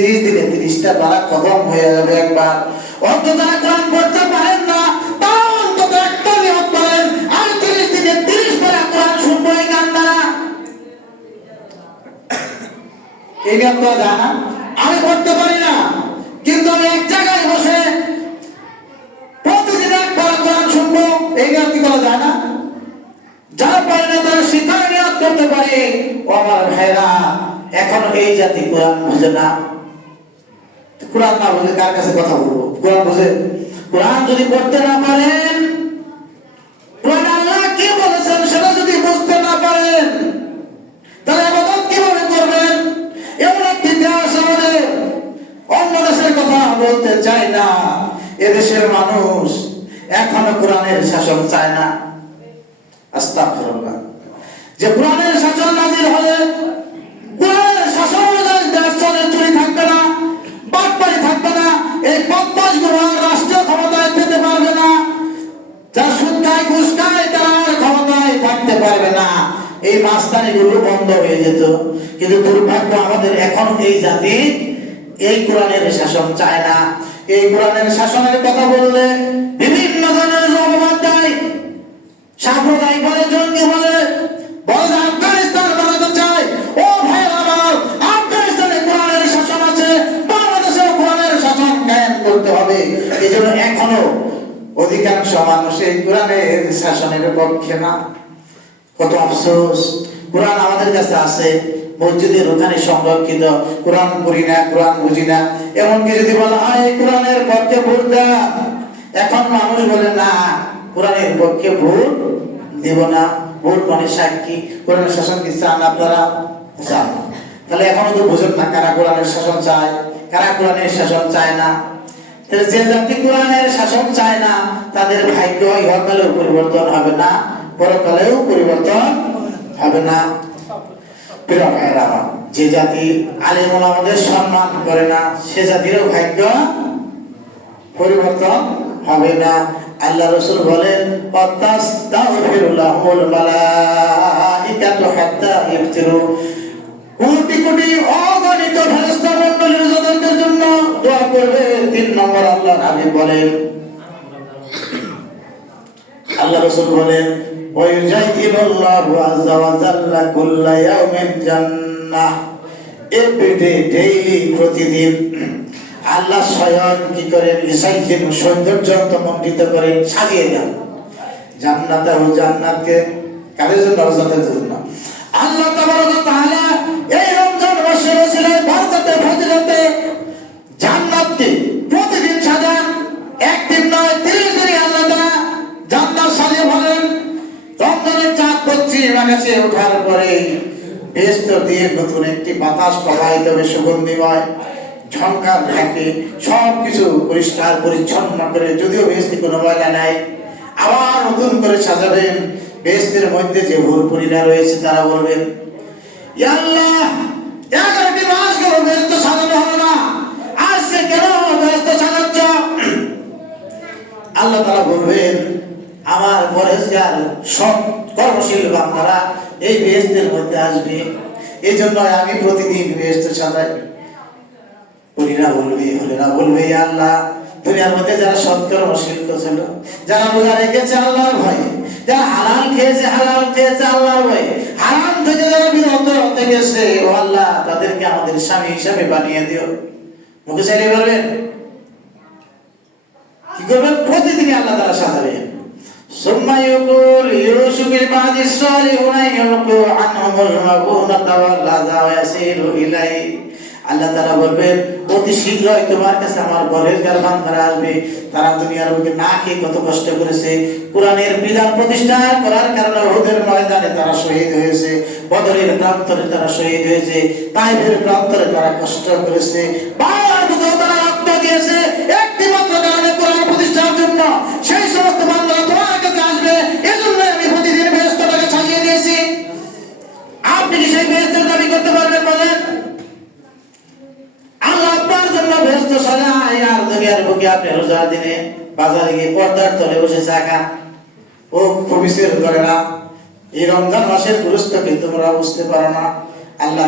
30 দিনে 30টা পারা খতম হয়ে যাবে একবার। অন্তত কোরআন পড়তে পারেন না, তাও অন্তত একটা নিয়ত করেন, আমি 30 দিনে 30 পারা কোরআন শুনবো এই গান দ্বারা। এই নিয়ত করা যায় না? আমি পড়তে পারি না, কিন্তু আমি এক জায়গায় বসে প্রতিদিন এক পারা কোরআন শুনবো, এই নিয়ত কি করা যায় না? যারা পারে না তারা শিখার নিয়ত করতে পারে। ও আমার ভাইরা, এখন এই জাতি কোরআন বুঝে না। কোরআন না বুঝে কার কাছে কথা বলবো? কোরআন বুঝে? কোরআন যদি পড়তে না পারেন, কোরআন আল্লাহ কি বলেছেন সেটা যদি বুঝতে না পারেন, তাহলে ইবাদত কিভাবে করবেন? এমন একটি দেশ আমাদের, অন্য দেশের কথা বলতে চাই না, এদেশের মানুষ এখনো কোরআনের শাসন চায় না। আস্তাগফিরুল্লাহ। যে কোরআনের শাসন নাযিল হলে কোরআনের শাসন অনুযায়ী দেশ চলে, চুরি থাকবে না, বাটপারি থাকবে না, এই বদমাশগুলো রাষ্ট্রীয় ক্ষমতায় যেতে পারবে না, যারা সুদ খায় ঘুষ খায় তারা আর ক্ষমতায় থাকতে পারবে না, এই মাস্তানিগুলো বন্ধ হয়ে যেত। কিন্তু দুর্ভাগ্য আমাদের এখন এই জাতি এই কোরআনের শাসন চায় না। এই কোরআনের শাসনের কথা বললে বিভিন্ন ধরনের অপবাদ দেয়, সাম্প্রদায়িক বলে, জঙ্গি বলে, বলে আফগানিস্তান বানাতে চায়। ও ভাই আমার, আফগানিস্তানে কোরআনের শাসন আছে, বাংলাদেশেও কোরআনের শাসন কায়েম করতে হবে। এই জন্য এখনো অধিকাংশ মানুষ এই কোরআনের শাসনের পক্ষে না। কত আফসোস! কোরআন আমাদের কাছে আছে, মসজিদের ওখানে সংরক্ষিত, কোরআন পড়ি না, কোরআন বুঝি না। এমনকি যদি বলা হয় কোরআনের পক্ষে ভোট দেন, এখন মানুষ বলে না, কোরআনের পক্ষে ভোট দেব না। ভোট মানে সাক্ষী, কোরআনের শাসন কি চান আপনারা? চান। তাহলে এখনো তো বুঝুন না কারা কোরআনের শাসন চায়, কারা কোরআনের শাসন চায় না। তাহলে যে জাতি কোরআনের শাসন চায় না, তাদের ভাগ্য ইহকালেও পরিবর্তন হবে না, পরকালেও পরিবর্তন হবে না। প্রিয় ভাইরা, যে জাতি আলেম ওলামাদের সম্মান করে না, সে জাতিরও ভাগ্য পরিবর্তন হবে না। আল্লাহ রাসূল বলেন, তাস্তাগফিরু লাহুল মালাইকাতু হাত্তা ইফতিরু। কোটি কোটি অগণিত ফেরেশতা মণ্ডলীর জন্য দোয়া করবে। 3 নম্বর আল্লাহর হাবিব বলেন, আল্লাহ রাসূল বলেন, ওয়া ইউজাইদিল্লাহু আযজা ওয়া জাল্লা কুল্লা ইয়াউমিন জান্নাহ। এভরিডে, ডেইলি, প্রতিদিন আল্লাহ স্বয়ং কি করেন? ইসাইয়ের সৌন্দর্যন্ত মণ্ডিত করেন, সাজিয়ে দেন জান্নাত। ও জান্নাতকে কাদের জন্য? জান্নাতের জন্য। আল্লাহ তাবারক ওয়া তাআলা এই রমজান মাসের ওসিলায় বরকতে, ফজিলতে জান্নাতকে প্রতিদিন সাজান। একদিন নয়, 30 দিনে আল্লাহ তাআলা জান্নাত সাজিয়ে ফেলেন। রমজানের চাঁদ পশ্চিম আকাশে ওঠার পরে বেহেশত দিয়ে নতুন একটি বাতাস প্রবাহিত হবে, সুগন্ধিময়, ঝংকার থাকে, সবকিছু পরিষ্কার পরিচ্ছন্ন করে, যদিও বেহেশতে কোনো ময়লা নাই, আবার নতুন করে সাজাবেন। বেহেশতের মধ্যে যে হুরপুরীরা রয়েছে তারা বলবেন, ইয়া আল্লাহ, 11টি মাস গেল বেহেশত সাজানো হলো না, আজকে কেন বেহেশত সাজাচ্ছ? আল্লাহ তাআলা বলবেন, আমার পরেশগার সৎ কর্মশীল বান্দারা এই বেহেশতের মধ্যে আসবে, এই জন্য আমি প্রতিদিন বেহেশত সাজাই। পরীরা বলবে, হলেরা বলবে, ইয়া আল্লাহ, দুনিয়ার মধ্যে যারা সৎকর্মশীল ছিল, যারা রোজা রেখেছে আল্লাহর ভয়ে, যারা হালাল খেয়েছে আল্লাহর ভয়ে, হারাম থেকে যারা বিরত হতে গেছে, ও আল্লাহ, তাদেরকে আমাদের স্বামী হিসাবে বানিয়ে দিও। মুখে চাইলে বলবেন, কি করবেন? প্রতিদিনই আল্লাহ তাআলা সাজাবেন। সুম্মা ইয়াকুল ইউসুফিল বাদি সালিহুনা ইয়ালকু আনহুল মাগুনাতা ওয়াল লাযা ওয়া ইয়াসিরু ইলাই। আল্লাহ তাআলা বলবেন, অতি শীঘ্রই তোমার কাছে আমার পরহেজগার বান্দারা আসবে। তারা দুনিয়ার বুকে না খেয়ে কত কষ্ট করেছে, কোরআনের বিধান প্রতিষ্ঠা করার কারণে উহুদের ময়দানে তারা শহীদ হয়েছে, বদরের প্রান্তরে তারা শহীদ হয়েছে, তাইফের প্রান্তরে তারা কষ্ট করেছে, বাবার বুকেও তারা রক্ত দিয়েছে, একটি মাত্র কারণে কোরআন প্রতিষ্ঠার জন্য। সেই সমস্ত বান্দারা তোমার কাছে আসবে, এজন্য আমি প্রতিদিন বেহেশতটাকে সাজিয়ে দিয়েছি। আপনি কি সেই বেহেশতের দাবি করতে পারবেন? বলেন। আল্লাহ আপনার জন্য বেহেশত সাজায়, আর দুনিয়ার বুকে আপনি রোজার দিনে বাজারে গিয়ে পর্দার তলে বসে চা খান। ও খবিসের ঘরেরা, এই রমজান মাসের গুরুত্ব কি তোমরা বুঝতে পারো না? আল্লাহ